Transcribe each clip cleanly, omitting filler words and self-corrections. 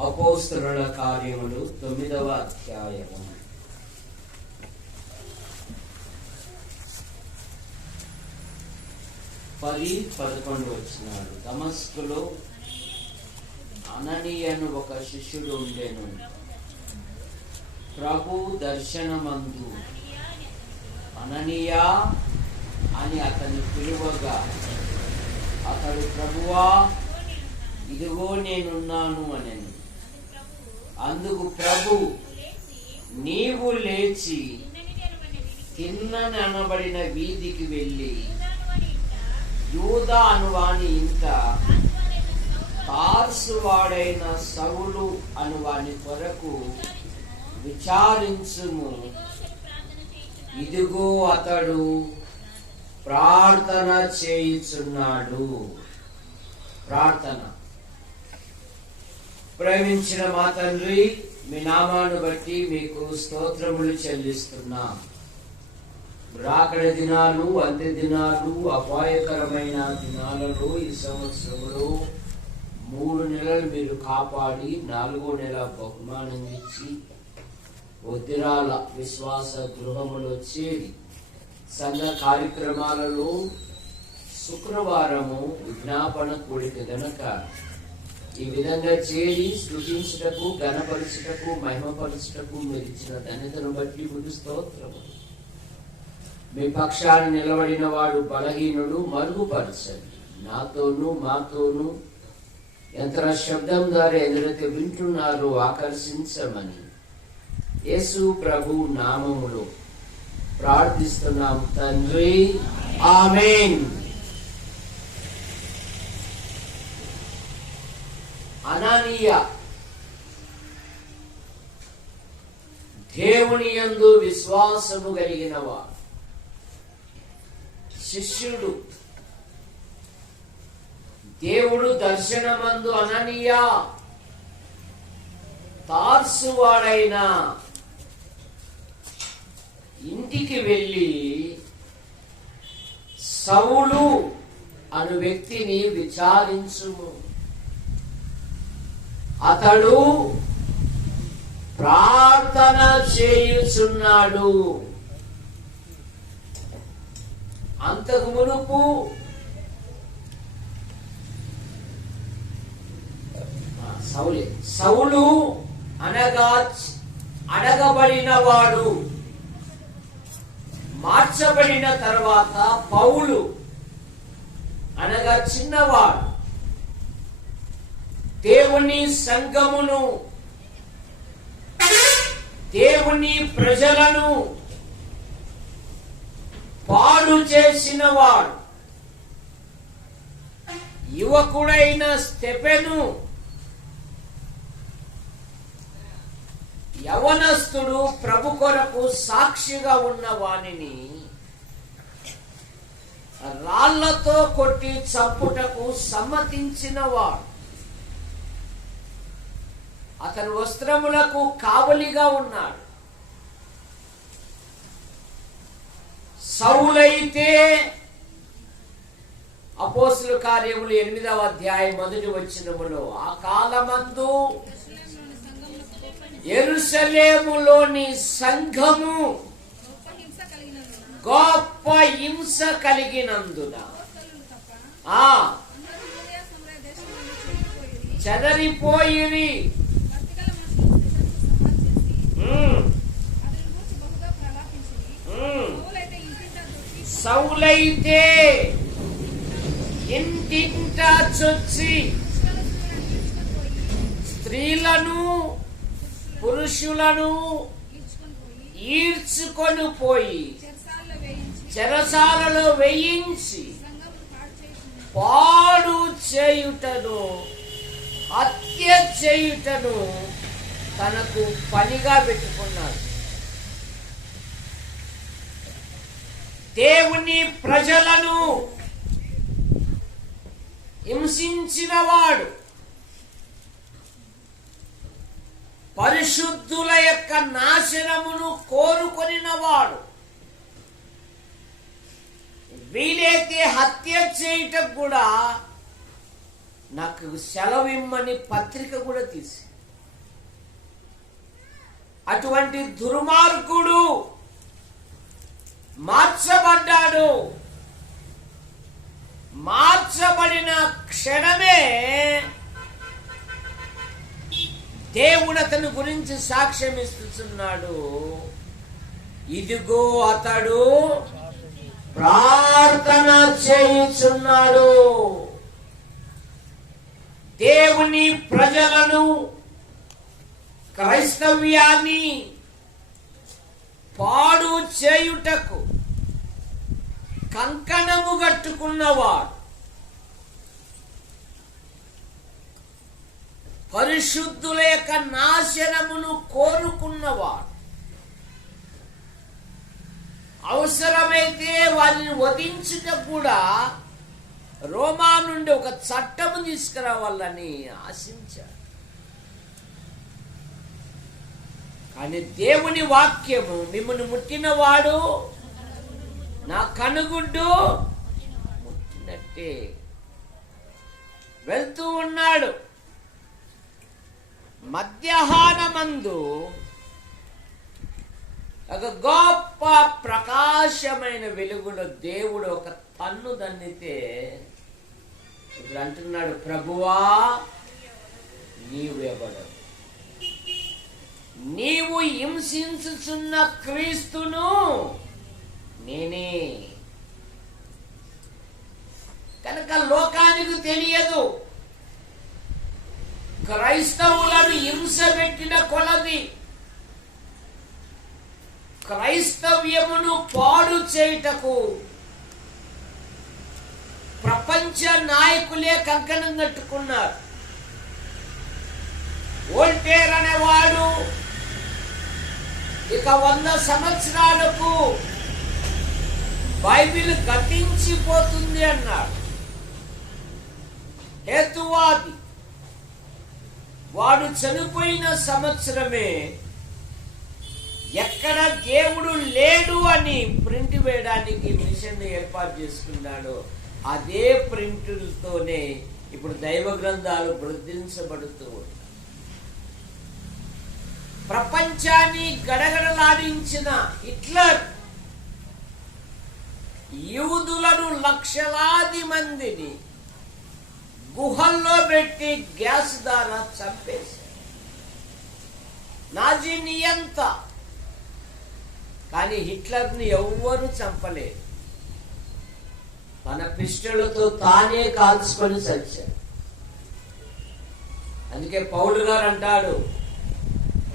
అపోస్తలుల కార్యములు 9వ అధ్యాయము 10-11 వచనాలు. దమస్కులో అననీయను ఒక శిష్యుడు ఉండెను. ప్రభు దర్శనమందు అననీయా అని అతన్ని పిలువగా అతడు, ప్రభువా, ఇదిగో నేనున్నాను అనెను. అందుకు ప్రభు, నీవు లేచి తిన్నని అనబడిన వీధికి వెళ్ళి యూదా అనువాని ఇంట తార్సు వాడైన సౌలు అనువాని కొరకు విచారించుము. ఇదిగో అతడు ప్రార్థన చేయుచున్నాడు. ప్రార్థన. ప్రేమించిన మా తండ్రి, మీ నామాను బట్టి మీకు స్తోత్రములు చెల్లిస్తున్నాం. రాకడ దినాలు, అంత్య దినాలు, అపాయకరమైన దినాలలో ఈ సంవత్సరంలో 3 నెలలు మీరు కాపాడి 4వ నెల బహుమానం ఇచ్చి ఒత్తిరాల విశ్వాస గృహములో చేరి సంఘ కార్యక్రమాలలో శుక్రవారము విజ్ఞాపన కూడిక గనక ఈ విధంగా చేరి స్తుతించుటకు, ఘనపరచుటకు, మహిమపరచుటకు మీరు ఇచ్చిన ధన్యతను బట్టి మీకు స్తోత్రము. మీ పక్షాన్ని నిలబడిన వాడు బలహీనుడు, మరుగుపరచండి. నాతోనూ మాతోనూ యంత్ర శబ్దం ద్వారా ఎదురైతే వింటున్నారో ఆకర్షించమని యేసు ప్రభు నామములో ప్రార్థిస్తున్నాం తండ్రి, ఆమేన్. అననీయ దేవుని యందు విశ్వాసము కలిగినవాడు, శిష్యుడు. దేవుడు దర్శనమందు అననీయ తార్సు వాడైన ఇంటికి వెళ్ళి సౌలు అను వ్యక్తిని విచారించుము. అతడు ప్రార్థన చేయుచున్నాడు. అంతకు మునుపు సౌలు అనగా అడగబడినవాడు, మార్చబడిన తర్వాత పౌలు అనగా చిన్నవాడు. దేవుని సంఘమును, దేవుని ప్రజలను పాడు చేసినవాడు. యువకుడైన స్టెఫెను యవనస్తుడు ప్రభు కొరకు సాక్షిగా ఉన్న వానిని రాళ్లతో కొట్టి చంపుటకు సమ్మతించినవాడు. అతని వస్త్రములకు కావలిగా ఉన్నాడు. సౌలైతే అపోస్తలుల కార్యములు 8వ అధ్యాయం 1వ వచనములో, ఆ కాలమందు యెరూషలేములోని సంఘము గొప్ప హింస కలిగినందున చెదరిపోయిరి. సౌలైతే ఇంటింట చొచ్చి స్త్రీలను పురుషులను ఈడ్చుకొని పోయి చెరసాలలో వేయించి పాడు చేయుటను, హత్య చేయుటను తనకు పనిగా పెట్టుకున్నాడు. దేవుని ప్రజలను హింసించినవాడు, పరిశుద్ధుల యొక్క నాశనమును కోరుకొనినవాడు, వీలైతే హత్య చేయటం కూడా నాకు సెలవిమ్మని పత్రిక కూడా తీసి అటువంటి దుర్మార్గుడు మార్చబడ్డాడు. మార్చబడిన క్షణమే దేవుడు అతని గురించి సాక్ష్యం ఇస్తున్నాడు. ఇదిగో అతడు ప్రార్థన చేయుచున్నాడు. దేవుని ప్రజలను, క్రైస్తవ్యాన్ని పాడు చేయుటకు కంకణము కట్టుకున్నవాడు, పరిశుద్ధుల యొక్క నాశనమును కోరుకున్నవాడు, అవసరమైతే వారిని వధించుట కూడా రోమా నుండి ఒక చట్టము తీసుకురావాలని ఆశించాడు. కానీ దేవుని వాక్యము, మిమ్మల్ని ముట్టినవాడు నా కనుగుడ్డు ముట్టినట్టే. వెళ్తూ ఉన్నాడు. మధ్యాహ్నమందు ఒక గొప్ప ప్రకాశమైన వెలుగులో దేవుడు ఒక తన్ను దన్నితే ఇప్పుడు అంటున్నాడు, ప్రభువా నీవెవడు? నీవు హింసించుచున్న క్రీస్తును నేనే. కనుక లోకానికి తెలియదు, క్రైస్తవులను హింస పెట్టిన కొలది, క్రైస్తవ్యమును పాడు చేయుటకు ప్రపంచ నాయకులే కంకణం కట్టుకున్నారు. వోల్టేర్ అనేవాడు ఇక 100 సంవత్సరాలకు బైబిల్ గతించిపోతుంది అన్నాడు. హేతువాది. వాడు చనిపోయిన సంవత్సరమే ఎక్కడ దేవుడు లేడు అని ప్రింట్ వేయడానికి మిషన్ ఏర్పాటు చేసుకున్నాడు. అదే ప్రింటులతోనే ఇప్పుడు దైవ గ్రంథాలు ముద్రించబడుతూ ఉన్నాయి. ప్రపంచాన్ని గడగడలాడించిన హిట్లర్ యూదులను లక్షలాది మందిని గుహల్లో పెట్టి గ్యాస్ ద్వారా చంపేశారు. నాజీ నియంత. కానీ హిట్లర్ని ఎవ్వరూ చంపలేదు. తన పిస్టళ్లతో తానే కాల్చుకొని చచ్చాడు. అందుకే పౌలు గారు అంటాడు,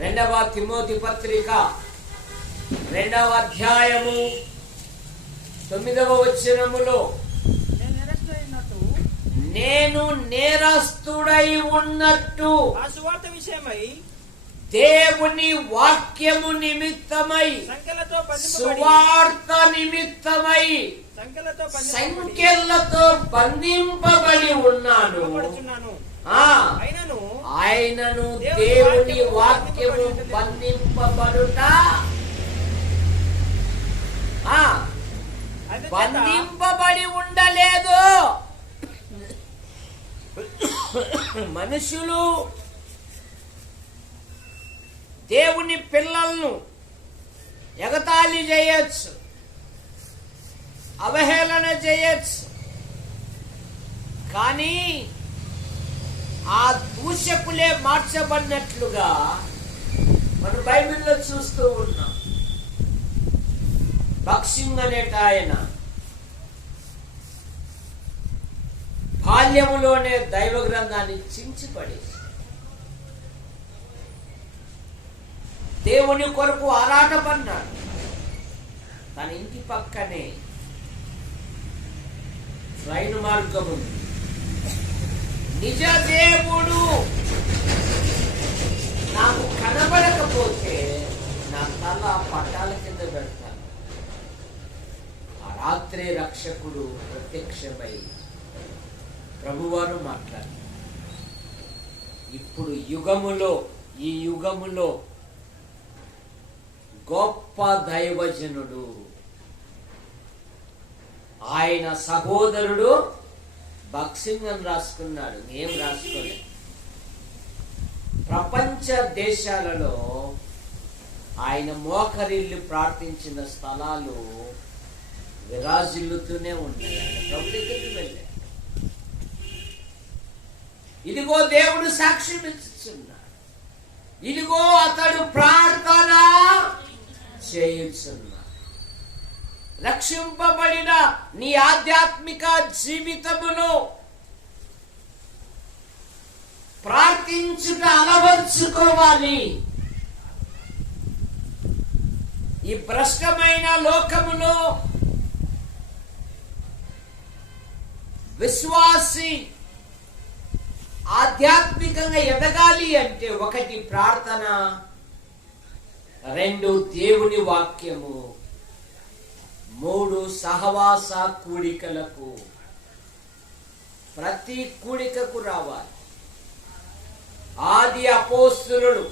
2వ తిమోతి పత్రిక 2వ అధ్యాయము 9వ వచనములో, నేను నేరస్తుడై ఉన్నట్టు ఆ సువార్త విషయమై దేవుని వాక్యము నిమిత్తమై, సువార్త నిమిత్తమై సంఖ్యలతో బంధింపబడి ఉన్నాను. ఆయనను దేవుని వాక్యము బంధింపబడుట, బంధింపబడి ఉండలేదు. మనుషులు దేవుని పిల్లలను ఎగతాళి చేయొచ్చు, అవహేళన చేయొచ్చు. కానీ ఆ దూషకులే మార్చబడినట్లుగా మనం బైబిల్లో చూస్తూ ఉన్నాం. భక్సింగ్ అనేట ఆయన బాల్యములోనే దైవ గ్రంథాన్ని చించిపడేసి దేవుని కొరకు ఆరాటపడ్డాడు. తన ఇంటి పక్కనే రైలు మార్గం ఉంది. నిజ దేవుడు నాకు కనబడకపోతే నా తల పట్టాల కింద పెడతాను. ఆ రాత్రి రక్షకుడు ప్రత్యక్షమై ప్రభువారు మాట్లాడు. ఇప్పుడు ఈ యుగములో గొప్ప దైవజనుడు, ఆయన సహోదరుడు భక్సింగ్ అని రాసుకున్నాడు. ఏం రాసుకోలేదు. ప్రపంచ దేశాలలో ఆయన మోకరిల్లి ప్రార్థించిన స్థలాలు విరాజిల్లుతూనే ఉన్నాయి. ఆయన ప్రభు దగ్గరికి వెళ్ళాడు. ఇదిగో దేవుడు సాక్ష్యం ఇస్తున్నాడు. ఇదిగో అతడు ప్రార్థన చేయుచున్నాడు. రక్షింపబడిన నీ ఆధ్యాత్మిక జీవితములో ప్రార్థించుట అలవర్చుకోవాలి. ఈ భ్రష్టమైన లోకములో విశ్వాసి ఆధ్యాత్మికంగా ఎదగాలి అంటే 1 ప్రార్థన, 2 దేవుని వాక్యము, 3 సహవాస కూడికలకు, ప్రతి కూడికకు రావాలి. ఆది అపోస్తలులు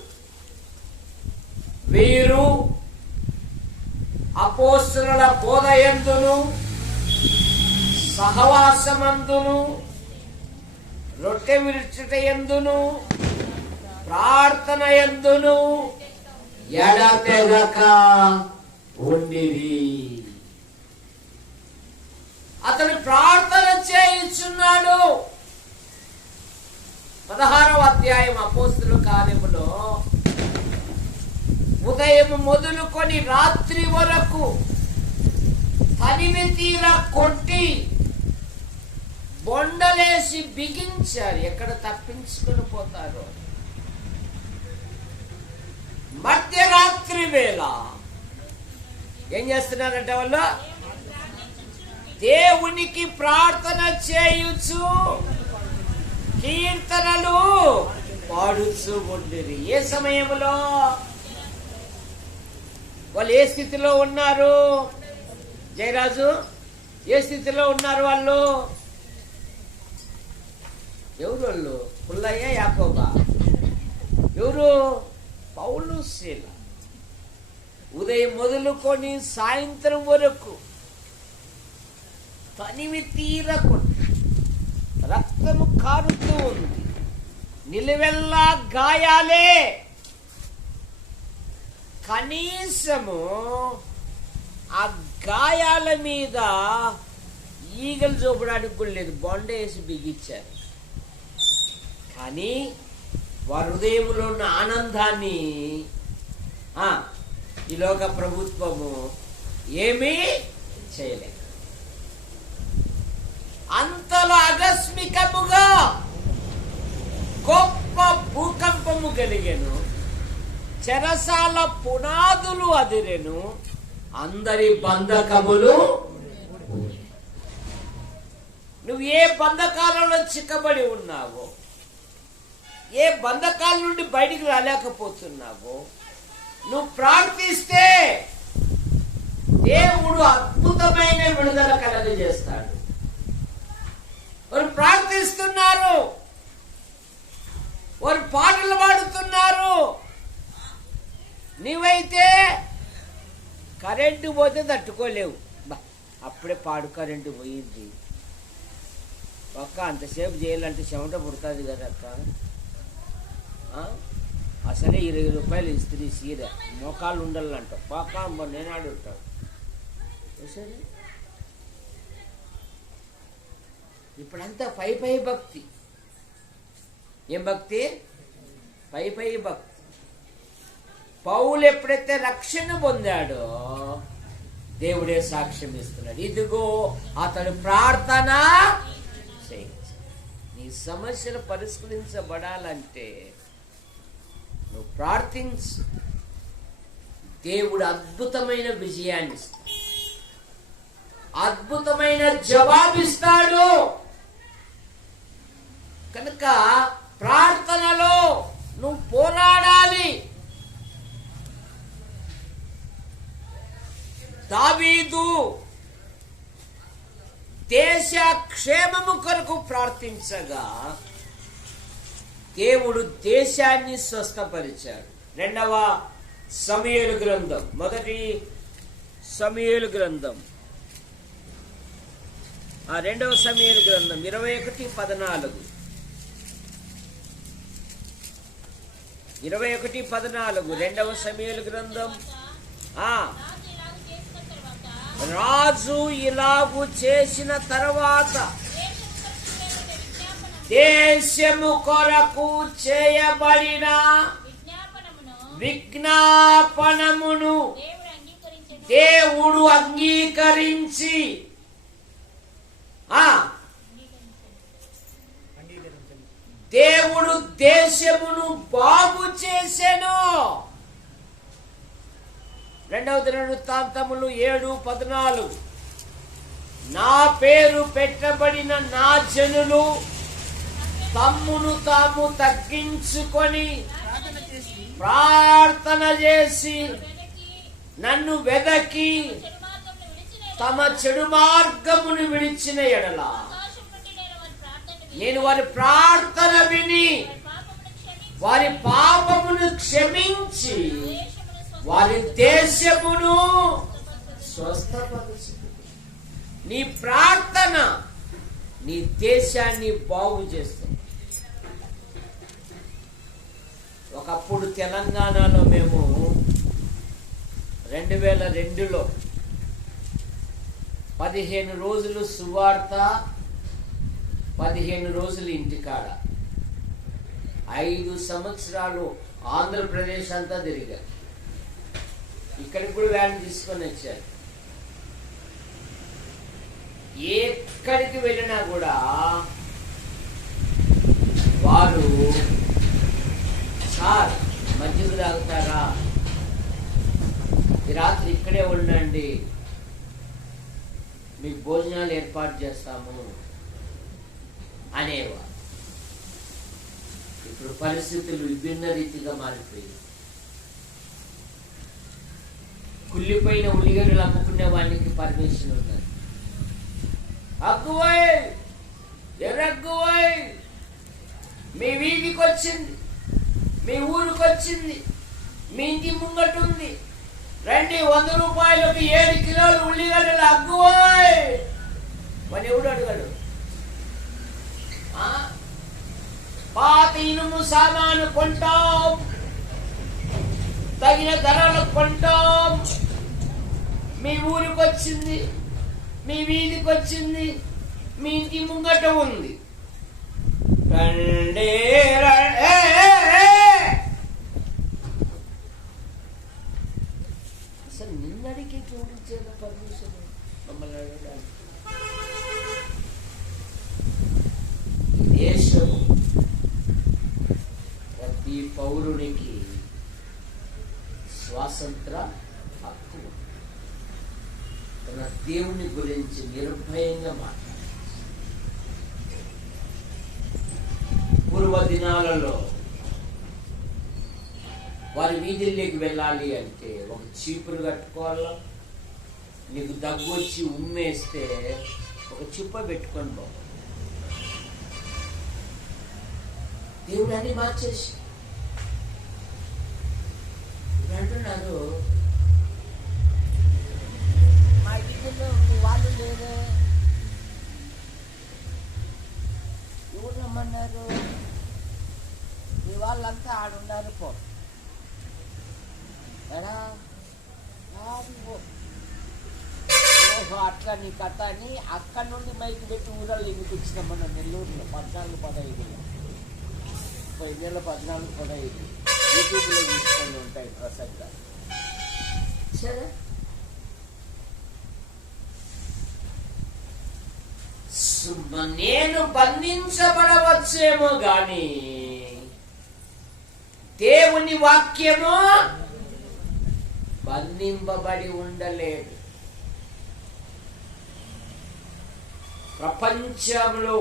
వీరు అపోస్తలుల బోధయందును సహవాసమందును రొట్టె విరుచుట యందును ప్రార్థన యందును ఎడతెగక ఉండిరి. అతడు ప్రార్థన చేయుచున్నాడు. 16వ అధ్యాయం అపోస్తలుల కార్యములో ఉదయం మొదలుకొని రాత్రి వరకు తనివి తీర కొట్టి బొండలేసి బిగించారు. ఎక్కడ తప్పించుకొని పోతారో. మధ్యరాత్రి వేళ ఏం చేస్తున్నారంటే వాళ్ళు దేవునికి ప్రార్థన చేయుచు కీర్తనలు పాడుచు ఉండిరి. ఏ సమయంలో? వాళ్ళు ఏ స్థితిలో ఉన్నారు? జయరాజు, ఏ స్థితిలో ఉన్నారు వాళ్ళు? ఎవరు వాళ్ళు? పుల్లయ్య, యాకోబా? ఎవరు? పౌలు, శీల. ఉదయం మొదలుకొని సాయంత్రం వరకు తనివి తీరకుండా రక్తము కారుతూ ఉంది. నిలువెల్లా గాయాలే. కనీసము ఆ గాయాల మీద ఈగలు చూపడానికి కూడా లేదు, బొండ వేసి బిగించారు. కానీ వారి హృదయంలో ఉన్న ఆనందాన్ని ఈ లోక ప్రభుత్వము ఏమీ చేయలేదు. అంతలో ఆకస్మికముగా గొప్ప భూకంపము కలిగెను. చెరసాల పునాదులు అదిరెను. అందరి బంధకములు. నువ్వు ఏ బంధకాలలో చిక్కబడి ఉన్నావో, ఏ బంధకాల నుండి బయటికి రాలేకపోతున్నావో, నువ్వు ప్రార్థిస్తే దేవుడు అద్భుతమైన విడుదల కలగజేస్తాడు. వారు ప్రార్థిస్తున్నారు, వారు పాటలు పాడుతున్నారు. నీవైతే కరెంటు పోతే తట్టుకోలేవు. అప్పుడే పాడు కరెంటు పోయింది అక్క, అంతసేపు చేయాలంటే చెమట పుడుతుంది కదా అక్క. అసలే 20 రూపాయలు ఇస్త్రీ సీర, మోకాళ్ళు ఉండాలంట. పాప నేను ఆడుంటాడు. సరే, ఇప్పుడంతా పై భక్తి. ఏం భక్తి? పై భక్తి. పౌలు ఎప్పుడైతే రక్షణ పొందాడో దేవుడే సాక్ష్యం ఇస్తున్నాడు. ఇదిగో అతడు ప్రార్థన చేయించు. నీ సమస్యలు పరిష్కరించబడాలంటే నువ్వు ప్రార్థించు. దేవుడు అద్భుతమైన విజయాన్ని ఇస్తాడు, అద్భుతమైన జవాబిస్తాడు. కనుక ప్రార్థనలో నువ్వు పోరాడాలి. దావీదు దేశ క్షేమము కొరకు ప్రార్థించగా దేవుడు దేశాన్ని స్వస్థపరిచాడు. 2వ సమూయేలు గ్రంథం, 1 సమూయేలు గ్రంథం, 2వ సమూయేలు గ్రంథం 21:14, 21:14 రెండవ సమూయేలు గ్రంథం. రాజు ఇలాగు చేసిన తర్వాత దేశము కొరకు చేయబడిన విజ్ఞాపనమును దేవుడు అంగీకరించి దేవుడు దేశమును బాగు చేసెను. 2వ దినవృత్తాంతములు 7:14 నా పేరు పెట్టబడిన నా జనులు తమ్మును తాము తగ్గించుకొని ప్రార్థన చేసి నన్ను వెదకి తమ చెడు మార్గమును విడిచిన ఎడల నేను వారి ప్రార్థన విని వారి పాపమును క్షమించి వారి దేశమును స్వస్థపరచు. నీ ప్రార్థన నీ దేశాన్ని బాగు చేస్తుంది. ఒకప్పుడు తెలంగాణలో మేము 2002లో 15 రోజులు సువార్త, 15 రోజులు ఇంటికాడ, 5 సంవత్సరాలు ఆంధ్రప్రదేశ్ అంతా తిరిగారు. ఇక్కడికి కూడా వ్యాన్ తీసుకొని వచ్చారు. ఎక్కడికి వెళ్ళినా కూడా వారు సార్ మజ్జిగ తాగుతారా, ఈ రాత్రి ఇక్కడే ఉండండి, మీకు భోజనాలు ఏర్పాటు చేస్తాము అనేవారు. ఇప్పుడు పరిస్థితులు విభిన్న రీతిగా మారిపోయి కుళ్ళిపోయిన ఉల్లిగడ్డలు అమ్ముకునే వానికి పర్మిషన్ ఉన్నది. అగ్గువై ఎర్రగ్గువై మీ వీధికి వచ్చింది, మీ ఊరికి వచ్చింది, మీ ఇంటి ముంగట ఉంది, రండి 100 రూపాయలకు 7 కిలోలు ఉల్లిగడ్డలు అగ్గువై మరి ఎవడు అడగడు. పాత ఇనుము సామాను కొంటాం, తగిన ధరలు కొంటాం, మీ ఊరికి వచ్చింది, మీ వీధికి వచ్చింది, మీ ఇంటి ముంగట ఉంది, రండి అసలు నిన్నడికి చూడించేది పర్మిషన్ మమ్మల్ని అడగడానికి. దేశము ప్రతి పౌరునికి స్వాతంత్ర హక్కు. తన దేవుని గురించి నిర్భయంగా మాట్లాడాలి. పూర్వ దినాలలో వారి వీధుల్లోకి వెళ్ళాలి అంటే ఒక చీపురు కట్టుకోవాలా, నీకు దగ్గు వచ్చి ఉమ్మేస్తే ఒక చిప్ప పెట్టుకొని పోవాలి. దేవుడు అన్ని మార్చేసి అంటున్నారు, మా వీధుల్లో మీ వాళ్ళు లేరు, ఎవరు రమ్మన్నారు, మీ వాళ్ళంతా ఆడున్నారు పో ఎడా ఓహో అట్లా నీ కథ అని అక్కడి నుండి మైకి పెట్టి ఊరల్లో వినిపించిన మన నెల్లూరులో 14-15 14-15 యూట్యూబ్లో తీసుకొని ఉంటాయి ప్రసంగాలు. సరే నేను బంధించబడవచ్చేమో గాని దేవుని వాక్యము బంధింపబడి ఉండలేదు. ప్రపంచంలో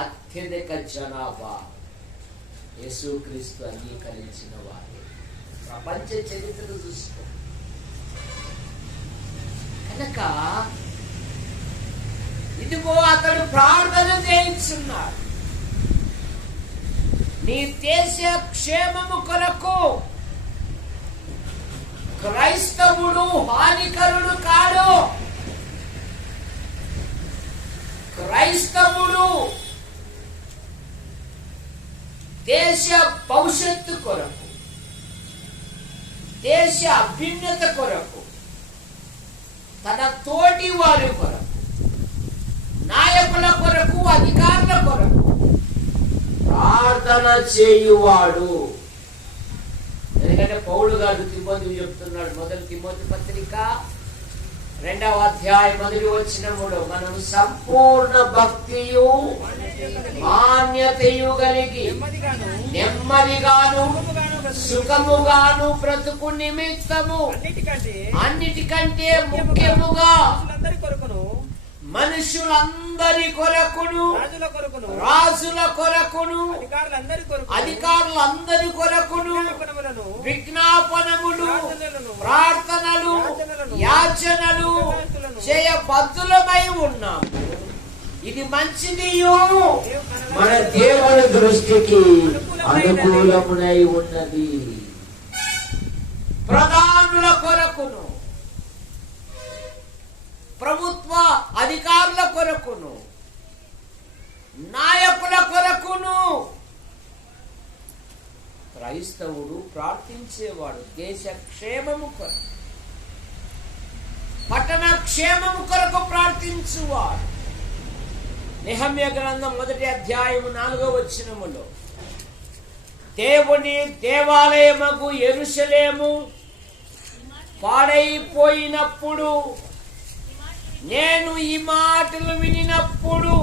అత్యధిక జనాభా యేసుక్రీస్తు అంగీకరించిన వారు ప్రపంచ చరిత్ర చూసుకో. కనుక ఇదిగో అతడు ప్రార్థన చేయించున్నాడు, నీ దేశ క్షేమము కొరకు. క్రైస్తవుడు హానికరుడు కాడు, క్రైస్తవుడు దేశ భవిష్యత్తు కొరకు, దేశ అభ్యున్నత కొరకు, తన తోటి వారి కొరకు, నాయకుల కొరకు, అధికారుల కొరకు ప్రార్థన చేయువాడు. ఎందుకంటే పౌలు గారు తిమోతికి చెప్తున్నాడు, మొదటి తిమోతి పత్రిక 2వ అధ్యాయం 1వ వచనములో, మనం సంపూర్ణ భక్తియు మాన్యతయు కలిగి నెమ్మదిగాను సుఖముగాను బ్రతుకు నిమిత్తము అన్నిటికంటే ముఖ్యముగా మనుషులందరి కొరకును, రాజుల కొరకును, అధికారులందరి కొరకును విజ్ఞాపనములు, ప్రార్థనలు, యాచనలు చేయబద్ధులమై ఉన్నాము. ఇది మంచిదియు మన దేవుని దృష్టికి అనుకూలమునై ఉన్నది. ప్రధానుల కొరకును, ప్రభుత్వ అధికారుల కొరకును, నాయకుల కొరకును క్రైస్తవుడు ప్రార్థించేవాడు. దేశ క్షేమము కొరకు, పట్టణ క్షేమము కొరకు ప్రార్థించువాడు. నెహెమ్యా గ్రంథం 1వ అధ్యాయం 4వ వచనములో, దేవుని దేవాలయముకు యెరూషలేము పాడైపోయినప్పుడు, నేను ఈ మాటలు వినినప్పుడు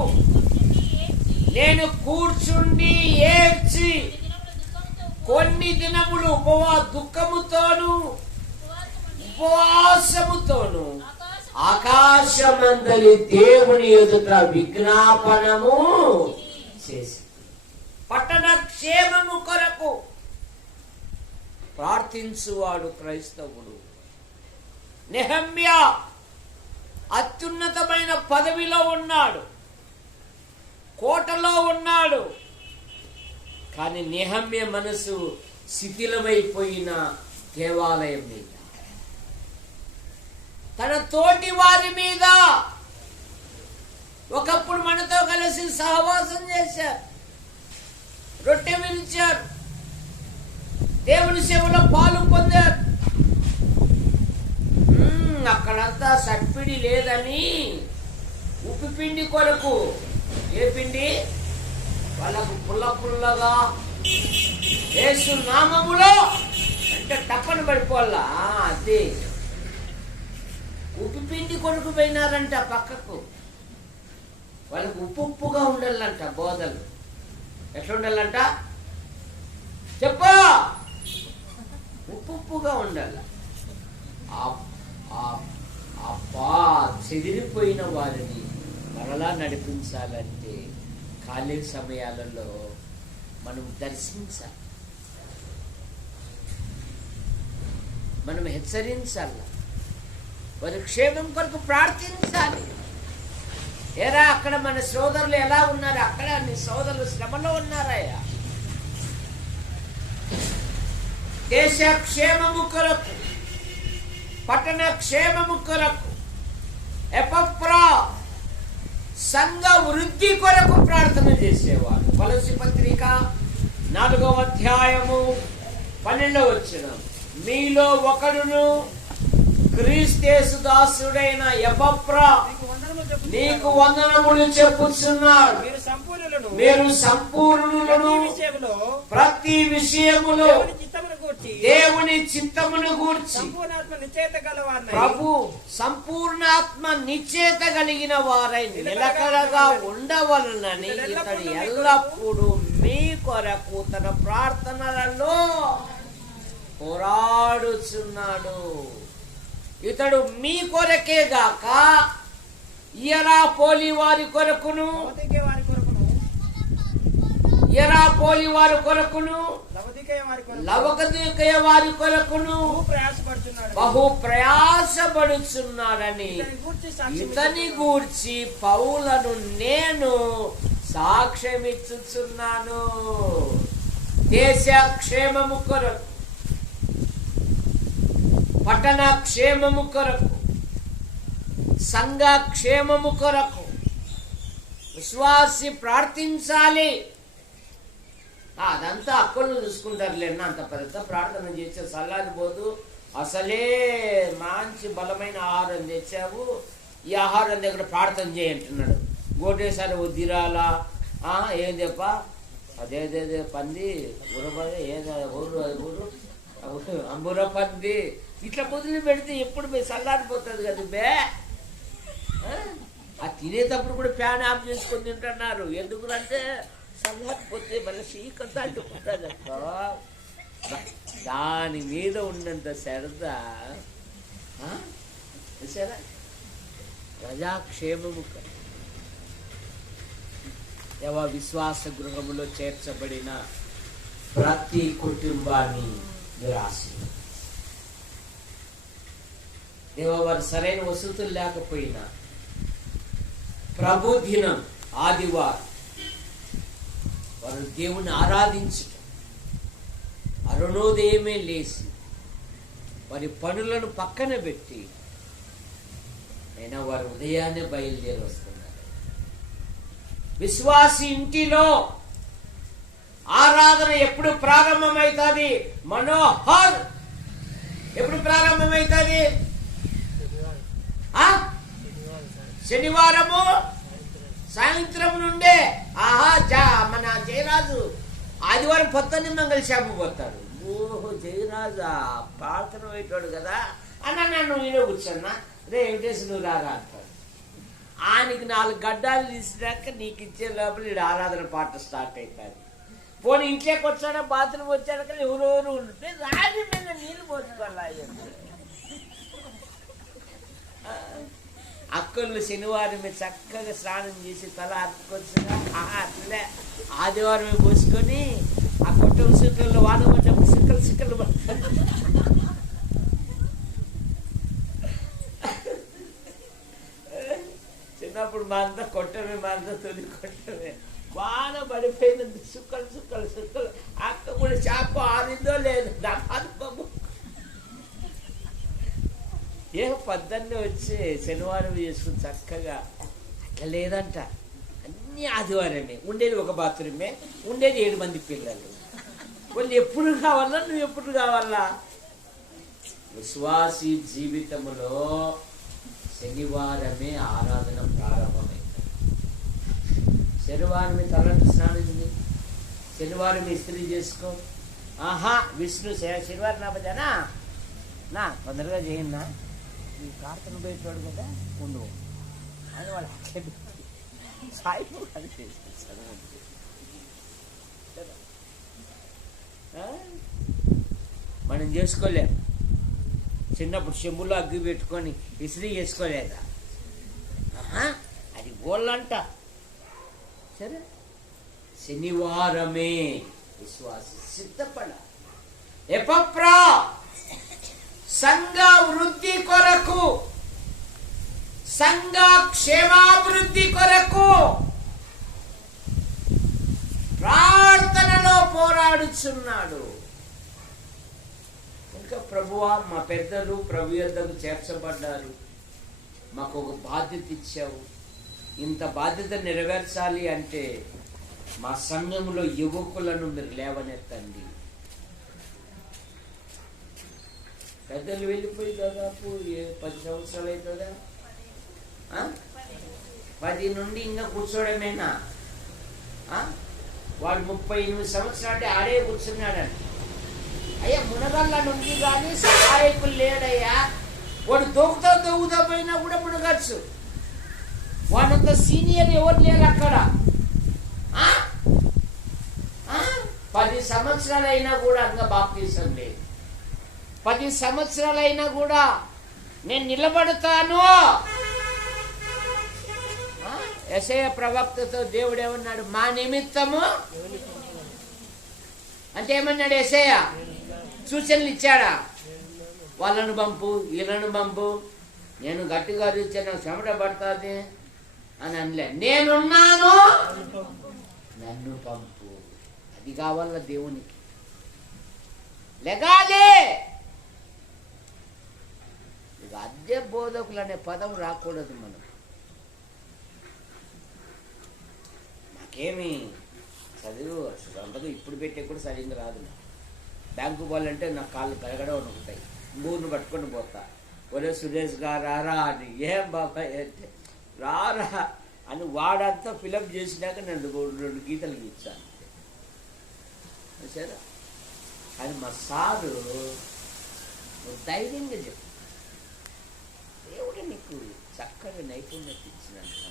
నేను కూర్చుండి ఏడ్చి కొన్ని దినములు దుఃఖముతోను ఉపవాసముతోను ఆకాశమందలి దేవుని ఎదుట విజ్ఞాపనము చేసి, పట్టణ క్షేమము కొరకు ప్రార్థించువాడు క్రైస్తవుడు. నెహెమ్యా అత్యున్నతమైన పదవిలో ఉన్నాడు, కోటలో ఉన్నాడు. కానీ నెహెమ్యా మనసు శిథిలమైపోయిన దేవాలయం మీద, తన తోటి వారి మీద, ఒకప్పుడు మనతో కలిసి సహవాసం చేశారు, రొట్టె విరిచారు, దేవుని సేవలో పాలు పొందారు. అక్కడంతా సట్పిడి లేదని ఉప్పు పిండి కొరకు, ఏ పిండి వాళ్ళకు పుల్ల పుల్లగా యేసు నామములో అంటే టప్పని పడిపోవాలా, అదే ఉప్పు పిండి కొరకు పోయినారంట పక్కకు. వాళ్ళకు ఉప్పుగా ఉండాలంట బోధలు. ఎట్లా ఉండాలంట చెప్పా, ఉప్పుగా ఉండాలి. చెదిరిపోయిన వారిని మరలా నడిపించాలంటే ఖాళీ సమయాలలో మనం దర్శించాలి, మనం హెచ్చరించాలి, వారి క్షేమం కొరకు ప్రార్థించాలి. ఏరా అక్కడ మన సోదరులు ఎలా ఉన్నారు, అక్కడ నీ సోదరులు శ్రమలో ఉన్నారయ్యా. దేశ క్షేమము కొరకు, పట్టణ క్షేమము కొరకు, ఎపఫ్రా సంఘ వృద్ధి కొరకు ప్రార్థన చేసేవాడు. కొలస్సీ పత్రిక 4వ అధ్యాయము 12వ వచనం, మీలో ఒకడును క్రీస్తు దాసుడైన ఎపఫ్రా నీకు వందనములు చెప్పుచున్నాడు. మీరు సంపూర్ణులను ప్రతి విషయములో దేవుని చిత్తమును గూర్చి ప్రభు సంపూర్ణాత్మ నిశ్చయత కలిగిన వారై నిలకడగా ఉండవలనని ఇతడు ఎల్లప్పుడూ మీ కొరకు తన ప్రార్థనలలో పోరాడుచున్నాడు. ఇతడు మీ కొరకే గాక ఇయరాపోలి వారి కొరకును, ఇయరాపోలి వారి కొరకును, లవొదికయ వారి కొరకును బహు ప్రయాసపడుచున్నాడని ఇతని గూర్చి పౌలను నేను సాక్ష్యమిచ్చుచున్నాను. దేశ క్షేమము కొరకు, పట్టణ క్షేమము కొరకు, సంఘ క్షేమము కొరకు విశ్వాసి ప్రార్థించాలి. అదంతా అక్కలు చూసుకుంటారులేనా, అంత పెద్ద ప్రార్థన చేసే చల్లారిపోదు. అసలే మంచి బలమైన ఆహారం తెచ్చావు, ఈ ఆహారం దగ్గర ప్రార్థన చేయంటున్నాడు. గోటేసారి వద్దిరాలా ఏం చెప్ప అదేదేదే పంది ఉరపది ఏదో ఊరు ఊరు అంబుర పంది ఇట్లా పొద్దున పెడితే ఎప్పుడు చల్లారిపోతుంది కదా బే. ఆ తినేటప్పుడు కూడా ఫ్యాన్ ఆఫ్ చేసుకొని తింటున్నారు. ఎందుకంటే చల్లారిపోతే మళ్ళీ చీకటి అంటుకుంటుంది. దాని మీద ఉన్నంత శ్రద్ధ సరే ప్రజాక్షేమము దేవ విశ్వాస గృహములో చేర్చబడిన ప్రతి కుటుంబాన్ని మీరు ఆశీర్వదించండి దేవ. వారు సరైన వసతులు లేకపోయినా ప్రభు దినం ఆదివారం వారు దేవుని ఆరాధించటం, అరుణోదయమే లేచి వారి పనులను పక్కన పెట్టి అయినా వారు ఉదయాన్నే బయలుదేరి వస్తున్నారు. విశ్వాసి ఇంటిలో ఆరాధన ఎప్పుడు ప్రారంభమవుతుంది? మనోహర్ ఎప్పుడు ప్రారంభమవుతుంది? శనివారము సాయంత్రం నుండే. మన జయరాజు ఆదివారం పొద్దున్నే మంగళ షాపు పోతాడు. ఓహో జయరాజా ప్రార్థన పెట్టాడు కదా అన్న, నన్ను నేనే కూర్చున్నా, రే వెంకటేశ్వర నువ్వు రాగా అంటాడు. ఆయనకి 4 గడ్డాలు తీసినాక నీకు ఇచ్చే లోపల ఈడు ఆరాధన పాట స్టార్ట్ అవుతుంది. పోనీ ఇంట్లోకి వచ్చాడా, బాత్రూమ్ వచ్చాక ఎవరెవరు ఉంటే రాజు మీద నీళ్ళు పోసుకోవాలి. అక్కళ్ళు శనివారం చక్కగా స్నానం చేసి తల అతుకొచ్చుగా అట్లే ఆదివారం పోసుకొని ఆ కొట్ట ఉసుకల్లో వాన పడ్డప్పుడు సిక్కలు చిన్నప్పుడు మా అంతా కొట్టమే, మా అంతా తొలి కొట్టమే. వాన పడిపోయినది సుక్కలు అక్క కూడా చేప ఆరిందో లేదు ఏ పొద్దున్నే వచ్చి శనివారం చేసుకుని చక్కగా అట్లా లేదంట. అన్ని ఆదివారమే ఉండేది, ఒక బాత్రూమే ఉండేది, 7 మంది పిల్లలు. వాళ్ళు ఎప్పుడు కావాలా, నువ్వు ఎప్పుడు కావాలా? విశ్వాసీ జీవితంలో శనివారమే ఆరాధన ప్రారంభమైంది. శనివారమే తలంటి స్నానం చేయి, శనివారం ఇస్త్రీ చేసుకో. విష్ణు శనివారం నాపదేనా నా తొందరగా చేయన్నా, ఈ ప్రార్థన పోయేటోడు కదా ఉండు అని వాళ్ళు సాయిపు అది చేసేస్తాను. మనం చేసుకోలేం. చిన్నప్పుడు చెంబులో అగ్గి పెట్టుకొని ఇస్త్రీ చేసుకోలేదా? అది గోళ్ళంట. సరే శనివారమే విశ్వాసి సిద్ధపడ ఎపప్రా సంఘ వృద్ధి కొరకు, సంఘ క్షేమాభివృద్ధి కొరకు ప్రార్థనలో పోరాడుచున్నాడు. ఇంకా ప్రభువా, మా పెద్దలు ప్రభు యొద్దకు చేర్చబడ్డారు, మాకు ఒక బాధ్యత ఇచ్చావు, ఇంత బాధ్యత నెరవేర్చాలి అంటే మా సంఘంలో యువకులను మీరు లేవనెత్తండి. పెద్దలు వెళ్ళిపోయి దాదాపు 10 సంవత్సరాలు అవుతుందా? 10 నుండి ఇంకా కూర్చోవడమేనా? వాడు 38 సంవత్సరాలు ఆడే కూర్చున్నాడని. అయ్యా మునగళ్ళ నుండి కానీ సహాయకులు లేడయ్యా. వాడు దొంగతా పోయినా కూడా మునగచ్చు. వాడంత సీనియర్ ఎవరు లేరు అక్కడ. 10 సంవత్సరాలైనా కూడా అంత బాప్తీసం లేదు. 10 సంవత్సరాలైనా కూడా నేను నిలబడతాను. యెషయా ప్రవక్తతో దేవుడు ఏమన్నాడు? మా నిమిత్తము అంటే ఏమన్నాడు యెషయా? సూచనలు ఇచ్చాడా? వాళ్ళను పంపు, వీళ్ళను పంపు, నేను గట్టిగా చూస్తే నాకు చెమట పడుతుంది అని అనలే. నేనున్నాను, నన్ను పంపు. అది కావాల దేవునికి. లెగాలే ఇక అద్దె బోధకులు అనే పదం రాకూడదు. మనం నాకేమి చదువు అసలు అంతగా ఇప్పుడు పెట్టే కూడా సరిగ్గా రాదు. బ్యాంకు పోవాలంటే నా కాళ్ళు కరగడం ఉంటాయి, మూరును పట్టుకొని పోతా. ఒరే సురేష్ గారు రారా అని, ఏం బాబాయ్ అంటే రారా అని వాడంతా ఫిలప్ చేసినాక నేను 2 గీతలు గీచాను సరే. అని మా సారు ధైర్యంగా చెప్పు, దేవుడు నీకు చక్కగా నైపుణ్యత ఇచ్చినంత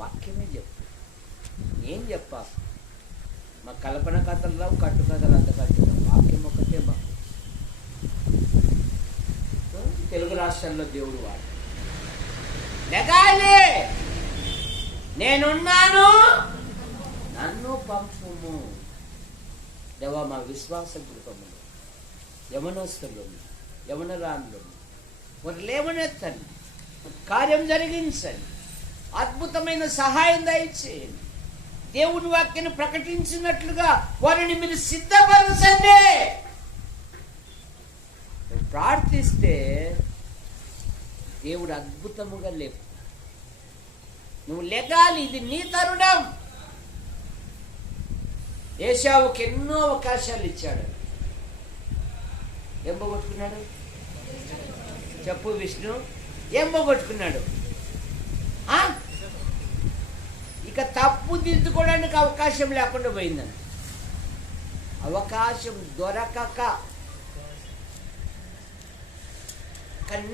వాక్యమే చెప్పు, ఏం చెప్పా. మా కల్పన కథల్లో కట్టు కథలు అంత కట్టిన వాక్యం ఒకటే మాకు. తెలుగు రాష్ట్రాల్లో దేవుడు వాడు లెగాలి, నేనున్నాను నన్ను పంపుము. దేవా మా విశ్వాస గృహములు యవనస్తులు యవనరాన్లు వారు లేవనెత్తండి, కార్యం జరిగించండి, అద్భుతమైన సహాయం దయచేయండి. దేవుని వాక్యాన్ని ప్రకటించినట్లుగా వారిని మీరు సిద్ధపరచండి. ప్రార్థిస్తే దేవుడు అద్భుతముగా లేపు. నువ్వు లెగాలి, ఇది నీ తరుణం. ఏశావుకి ఎన్నో అవకాశాలు ఇచ్చాడు, ఏం పోగొట్టుకున్నాడు చెప్పు విష్ణు, ఏం పోగొట్టుకున్నాడు? ఇక తప్పు దిద్దుకోవడానికి అవకాశం లేకుండా పోయిందని, అవకాశం దొరకక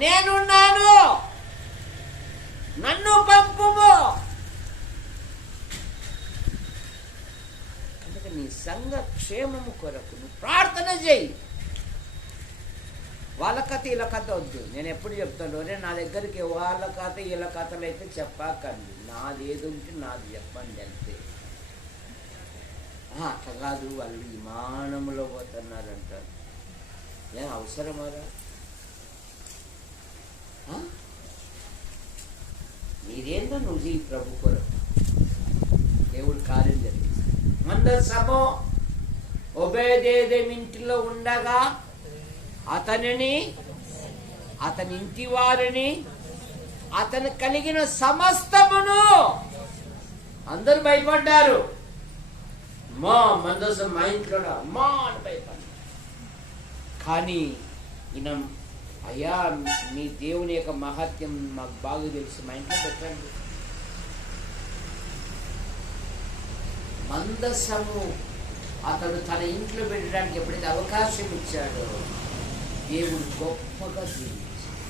నేనున్నాను నన్ను పంపుము. అందుకే నీ సంఘ క్షేమము కొరకు నువ్వు ప్రార్థన చేయి. వాళ్ళ కథ వీళ్ళ కథ వద్దు. నేను ఎప్పుడు చెప్తాను, అరే నా దగ్గరికి వాళ్ళ కథ వీళ్ళ కథలు అయితే చెప్పకండి, నాది ఏది ఉంటే నాది చెప్పండి అంతే. అట్లా కాదు, వాళ్ళు విమానంలో పోతున్నారంటారు, ఏం అవసరమారా? మీరేందో నువ్వు ఈ ప్రభు కొరకు దేవుడు కార్యం జరిగిస్తాడు. మందసము ఒబేదేదెం ఇంటిలో ఉండగా అతనిని, అతని ఇంటి వారిని, అతను కలిగిన సమస్తమును అందరూ భయపడ్డారు. మా మందసం మా ఇంట్లో మా అని భయపడ్డారు. కానీ ఈయన, అయ్యా మీ దేవుని యొక్క మహత్యం మాకు బాగా తెలుసు, మా ఇంట్లో పెట్టండి. మందసము అతడు తన ఇంట్లో పెట్టడానికి ఎప్పుడైతే అవకాశం ఇచ్చాడో దేవుడు గొప్పగా జీవించాడు.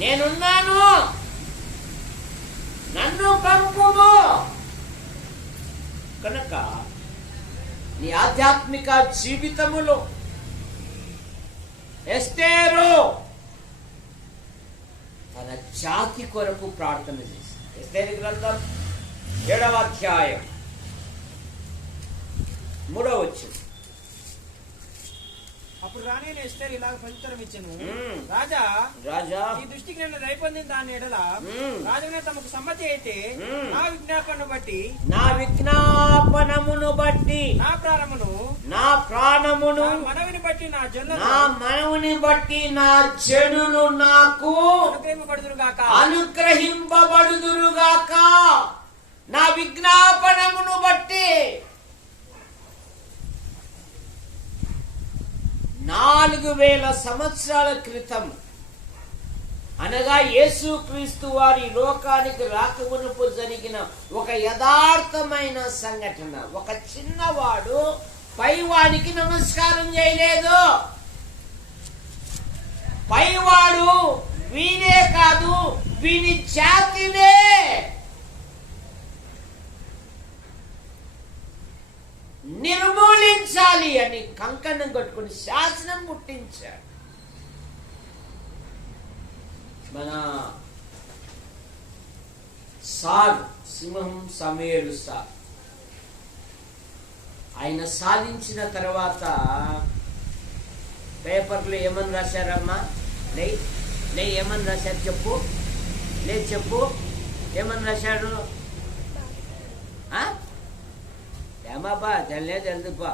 నేనున్నాను నన్ను పంపుము. కనుక నీ ఆధ్యాత్మిక జీవితములో ఎస్తేరు తన జాతి కొరకు ప్రార్థన చేసింది. ఎస్తేరు గ్రంథం 7వ అధ్యాయం 3వ వచనం. అప్పుడు రాణి ఎస్తేరు ఇలాగ ప్రత్యుత్తరం ఇచ్చెను, రాజా ఈ దృష్టికి నేను దయపొందిన దాని ఎడల రాజుగా తమకు సమ్మతి అయితే నా విజ్ఞాపనను బట్టి, నా విజ్ఞాపనమును బట్టి, నా ప్రాణమును మనవిని బట్టి నా మనవుని బట్టి నా జనులు నాకు అనుగ్రహింపబడుదురుగాక. నా విజ్ఞాపనమును బట్టి 4000 సంవత్సరాల క్రితం, అనగా యేసుక్రీస్తు వారి లోకానికి రాకమునుపు జరిగిన ఒక యథార్థమైన సంఘటన. ఒక చిన్నవాడు పైవానికి నమస్కారం చేయలేదు. పైవాడు వీనే కాదు, వీని జాతినే నిర్మూలించాలి అని కంకణం కట్టుకుని శాసనం పుట్టించాడు. మన సార్ సింహం సమేరు సార్ ఆయన సాధించిన తర్వాత పేపర్లో ఏమని రాశారమ్మా? లే ఏమని రాశారు చెప్పు, చెప్పు ఏమని రాశాడు? ఏమాబా తెలుదుపా,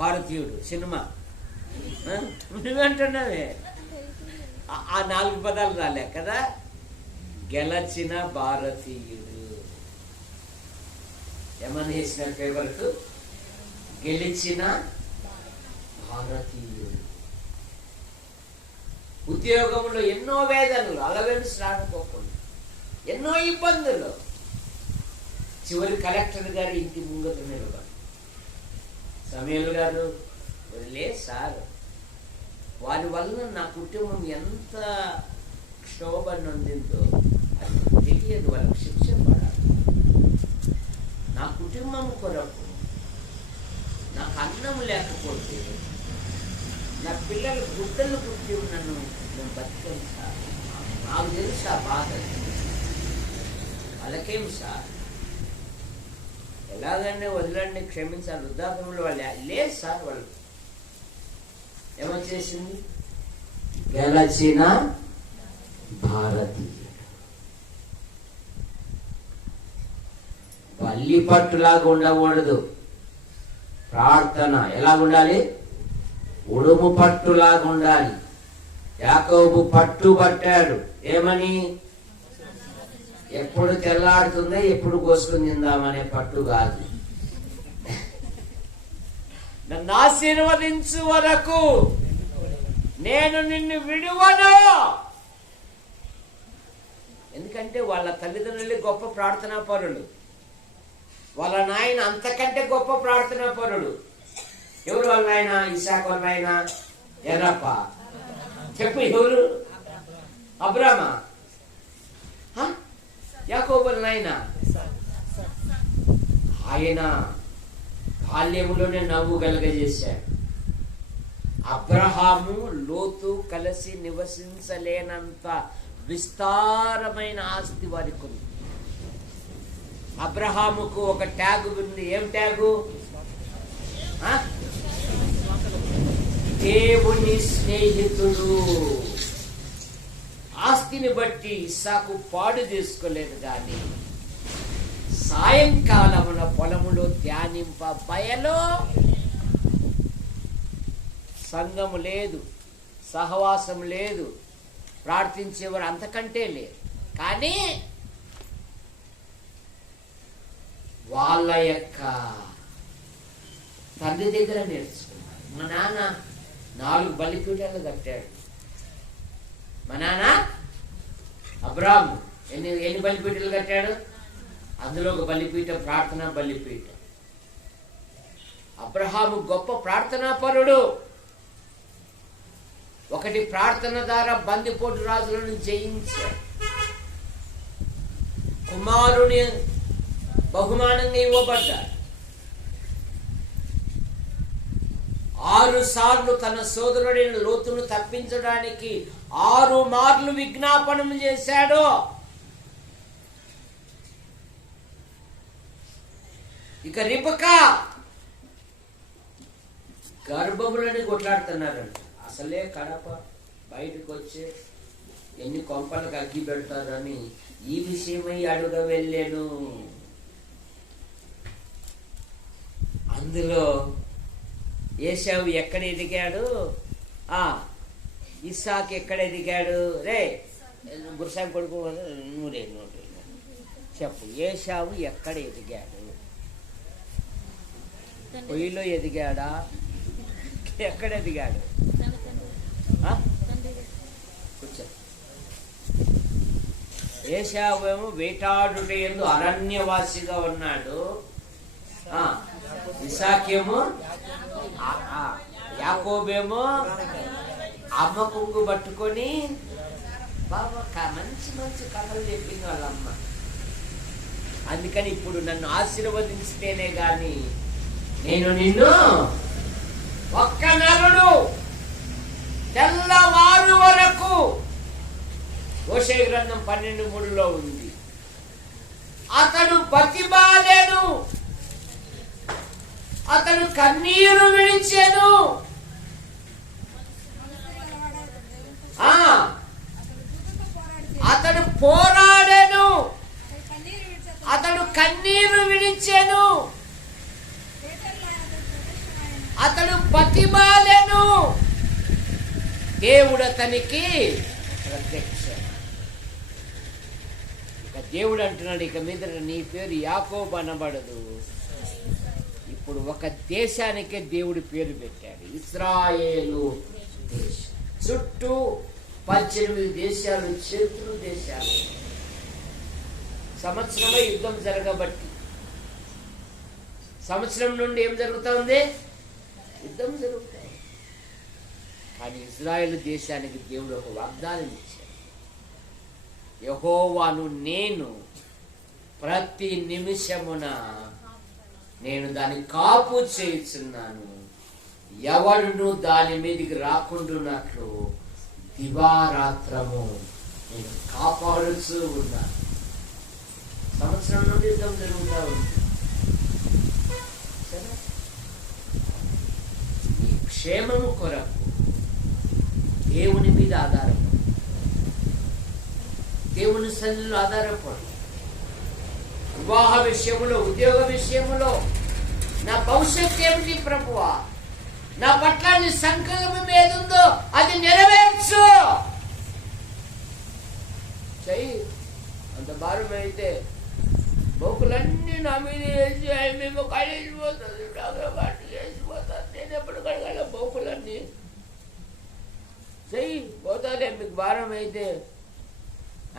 భారతీయుడు సినిమా నువ్వేంటున్నావే? ఆ 4 పదాలు రాలే కదా. గెలచిన భారతీయుడు. ఏమని వేసిన పేపర్కు? గెలిచిన భారతీయుడు. ఉద్యోగంలో ఎన్నో వేదనలు, అలవెన్స్ రాకపోకుండా ఎన్నో ఇబ్బందులు. చివరి కలెక్టర్ గారి ఇంటి ముంగట నిలబడి, సమయలు గారు వదిలే సార్, వారి వల్ల నా కుటుంబం ఎంత క్షోభ నొందిందో అది తెలియదు, వాళ్ళకి శిక్ష పడాలి. నా కుటుంబం కొరకు నాకు అన్నం లేకపోతే, నా పిల్లలు గుడ్డలు పుట్టి నన్ను నేను బతికాను సార్, నాకు తెలుసు ఆ బాధ. వాళ్ళకేం సార్, ఎలాగంటే వదిలండి, క్షమించాలి, వృద్ధాప్యంలో వాళ్ళు లేదు సార్. వాళ్ళు ఏమొచ్చేసింది? గెలచిన భారతీయుడు. బల్లి పట్టులాగా ఉండకూడదు ప్రార్థన. ఎలాగుండాలి? ఉడుము పట్టులాగా ఉండాలి. యాకోబు పట్టు పట్టాడు. ఏమని? ఎప్పుడు తెల్లాడుతుందో ఎప్పుడు కోసుకుని తిందామనే పట్టు కాదు. నన్ను ఆశీర్వదించు వరకు నేను నిన్ను విడువను. ఎందుకంటే వాళ్ళ తల్లిదండ్రులు గొప్ప ప్రార్థనా పరులు, వాళ్ళ నాయన అంతకంటే గొప్ప ప్రార్థనా పరుడు. ఎవరు వాళ్ళ నాయన? ఇసాకు వాళ్ళ నాయన ఎర్రప్ప. చెప్పు, ఎవరు? అబ్రామా? యాకోబు వాళ్ళ నాయన? ఆయన బాల్యములోనే నవ్వు కలగజేశాడు. అబ్రహాము లోతు కలిసి నివసించలేనంత విస్తారమైన ఆస్తి వారికి ఉంది. అబ్రహాముకు ఒక ట్యాగు ఉంది. ఏం ట్యాగు? దేవుని స్నేహితుడు. ఆస్తిని బట్టి ఇస్సాకు పాడు చేసుకోలేదు, కానీ సాయంకాలమున పొలములో ధ్యానింప బయలో సంఘము లేదు, సహవాసం లేదు, ప్రార్థించేవారు అంతకంటే లేదు. కానీ వాళ్ళ యొక్క తండ్రి దగ్గర నేర్చుకున్నారు. మా నాన్న 4 బలిపీఠాలు కట్టాడు. మా నాన్న అబ్రాము ఎన్ని బలిపీఠాలు కట్టాడు? అందులో ఒక బలిపీఠం ప్రార్థనా బలిపీఠం. అబ్రహాము గొప్ప ప్రార్థనా పరుడు. ఒకటి ప్రార్థన ద్వారా బందిపోటు రాజులను జయించాడు. కుమారుని బహుమానంగా ఇవ్వబడ్డాడు. 6 సార్లు తన సోదరుడైన లోతును తప్పించడానికి 6 మార్లు విజ్ఞాపనం చేశాడు. ఇక రిబకా గర్భములని కొట్లాడుతున్నారంట. అసలే కడప బయటకు వచ్చే ఎన్ని కొంపలకు అగ్గి పెడతారని ఈ విషయమై అడుగ వెళ్ళాను. అందులో ఏశావు ఎక్కడ ఎదిగాడు, ఇస్సాకు ఎక్కడ ఎదిగాడు? రే గురుసామి కొడుకు నూరే నోటు చెప్పు. ఏశావు ఎక్కడ ఎదిగాడు? పొయ్యిలో ఎదిగాడా? ఎక్కడ ఎదిగాడు? కూర్చో. ఏశావేమో వేటాడుట యందు అరణ్యవాసిగా ఉన్నాడు. ఇస్సాకేమో యాకోబేమో అమ్మ కొంగు పట్టుకొని బాబా మంచి మంచి కథలు చెప్పింది వాళ్ళమ్మ. అందుకని ఇప్పుడు నన్ను ఆశీర్వదించితేనే గాని నేను నిన్ను ఒక్క నరుడు తెల్లవారు వరకు, హోషేయ గ్రంథం 12:3లో ఉంది, అతడు బతిమాలెను, అతడు కన్నీరు విడిచెను, అతడు పోరాడెను, అతడు కన్నీరు విడిచెను, అతడు బతిమాలెను, దేవుడు అతనికి ప్రత్యక్ష. ఇక దేవుడు అంటున్నాడు, ఇక మీద నీ పేరు యాకోబు అనబడదు. ఇప్పుడు ఒక దేశానికే దేవుడి పేరు పెట్టాడు, ఇశ్రాయేలు దేశం. చుట్టూ 18 దేశాలు శత్రు దేశాలు. సంవత్సరమే యుద్ధం జరగబట్టి, సంవత్సరం నుండి ఏం జరుగుతుంది? యుద్ధం జరుగుతుంది. కానీ ఇశ్రాయేలు దేశానికి దేవుడు ఒక వాగ్దానం ఇచ్చాడు, యెహోవాను నేను ప్రతి నిమిషమున నేను దాన్ని కాపు చేయుచున్నాను, ఎవడును దాని మీదకి రాకుండానట్లు దివారాత్రము నేను కాపాడుతూ ఉన్నాను. సంవత్సరం నుండి యుద్ధం జరుగుతూ ఉంది. ఈ క్షేమము కొరకు దేవుని మీద ఆధారపడు, దేవుని సన్నిధిలో ఆధారపడు. వివాహ విషయములో, ఉద్యోగ విషయములో నా భవిష్యత్ ఏమిటి ప్రభువా, నా పట్ల నీ సంకల్పం ఏదుందో అది నెరవేర్చు. చెయ్యి. అంత భారం అయితే బొక్కులన్నీ నా మీద వేసి మేము కలిసిపోతుంది, వేసిపోతాను. నేను ఎప్పుడు కడగాల బొక్కులన్నీ? చెయ్యి, పోతానే మీకు భారం అయితే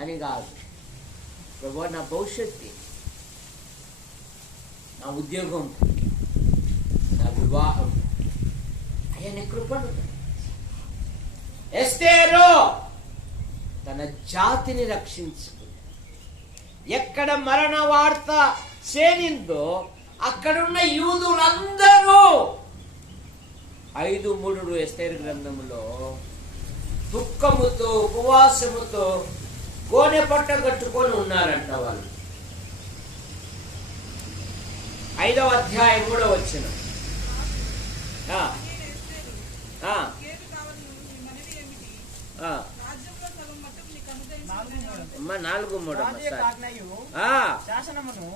అని కాదు. ప్రభు నా భవిష్యత్తు, నా ఉద్యోగం, నా వివాహం ఆయన కృపను. ఎస్తేరు తన జాతిని రక్షించుకుంది. ఎక్కడ మరణ వార్త చేరిందో అక్కడున్న యూదులందరూ 5:3 ఎస్తేరు గ్రంథంలో దుఃఖముతో ఉపవాసముతో గోనె పట్ట కట్టుకొని ఉన్నారంట వాళ్ళు. 5వ అధ్యాయం 3వ వచనం. శాసనమును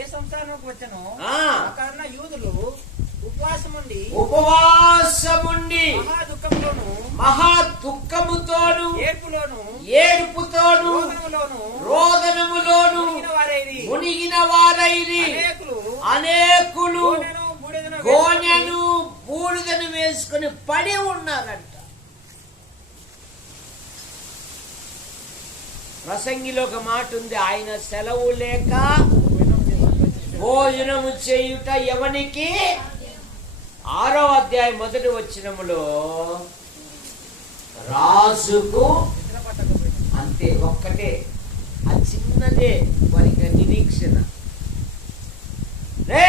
ఏ సంస్థానంలోకి వచ్చను యూదులు ఉపవాసముండి మహా దుఃఖముతోను ఏడుపుతోను రోదనములోను మునిగిన వారైరి. అనేకులు గోనెను బూడిదను వేసుకుని పడి ఉన్నారంట. ప్రసంగిలో ఒక మాట ఉంది, ఆయన సెలవు లేక భోజనము చేయుట ఎవనికి? 6వ అధ్యాయం 1వ వచనములో రాజుకు అంతే, ఒక్కటే, ఆ చిన్నదే వారికి నిరీక్షణ. రే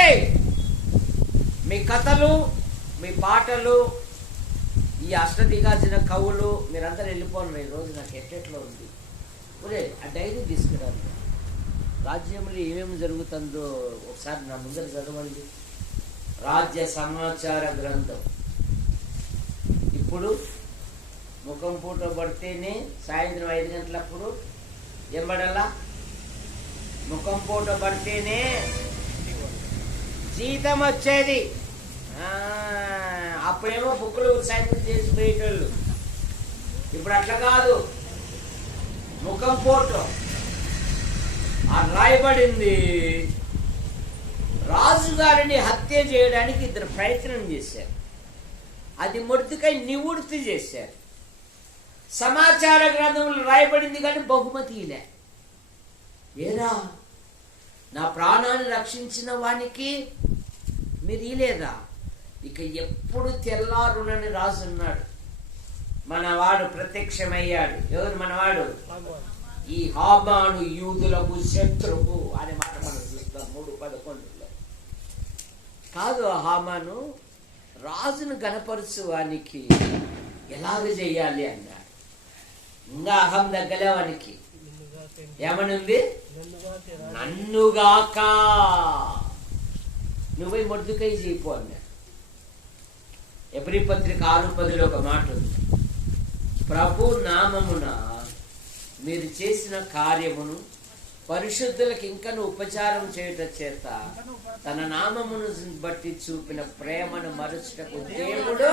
మీ కథలు, మీ పాటలు, ఈ అష్టదిగాసిన కవులు మీరందరూ వెళ్ళిపోను. ఈ రోజు నాకు ఎట్టెట్లో ఉంది. ఒరే ఆ డైరీ తీసుకురాను, రాజ్యంలో ఏమేమి జరుగుతుందో ఒకసారి నా ముందర చదవండి. రాజ్య సమాచార గ్రంథం. ఇప్పుడు ముఖం పూట పడితేనే సాయంత్రం 5 గంటలప్పుడు ఏం పడాలా? ముఖం పూట పడితేనే జీతం వచ్చేది. అప్పుడేమో బుక్కులు సాయంత్రం చేసి పోయేటోళ్ళు. ఇప్పుడు అట్లా కాదు, ముఖం ఫోటో రాయబడింది. రాజుగారిని హత్య చేయడానికి 2 ప్రయత్నం చేశారు. అది మొర్దెకై నివృత్తి చేశారు. సమాచార గ్రంథంలో రాయబడింది కానీ బహుమతి లే. ఏరా నా ప్రాణాన్ని రక్షించిన వానికి మీరు ఇలేదా? ఇక ఎప్పుడు తెల్లారునని రాజున్నాడు. మనవాడు ప్రత్యక్షమయ్యాడు. ఎవరు మనవాడు? ఈ హామాను యూదులకు శత్రువు అనే మాట మనం చూస్తాం 3:11. కాదు, హామాను రాజును గణపరచువానికి ఎలాగ చెయ్యాలి అన్నాడు. ఇంకా అహం దగ్గలేవానికి ఏమనుంది? నన్నుగాక నువ్వై మొర్దెకై చేయిపో అన్నాడు. ఎబ్రీ పత్రిక 6:10 ఒక మాట ఉంది, ప్రభు నామమున మీరు చేసిన కార్యమును పరిశుద్ధులకు ఇంకను ఉపచారం చేయుట చేత తన నామమును బట్టి చూపిన ప్రేమను మరచుటకు దేవుడు.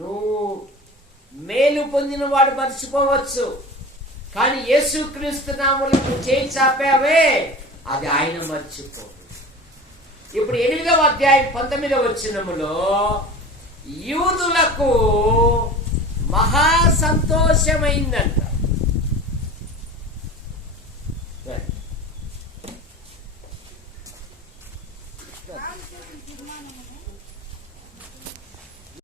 నువ్వు మేలు పొందిన వాడు మర్చిపోవచ్చు, కానీ యేసుక్రీస్తు నామములో నువ్వు చేయి చాపావే, అది ఆయన మర్చిపో. ఇప్పుడు 8వ అధ్యాయం 19వ వచనములో యూదులకు మహా సంతోషమైందంట.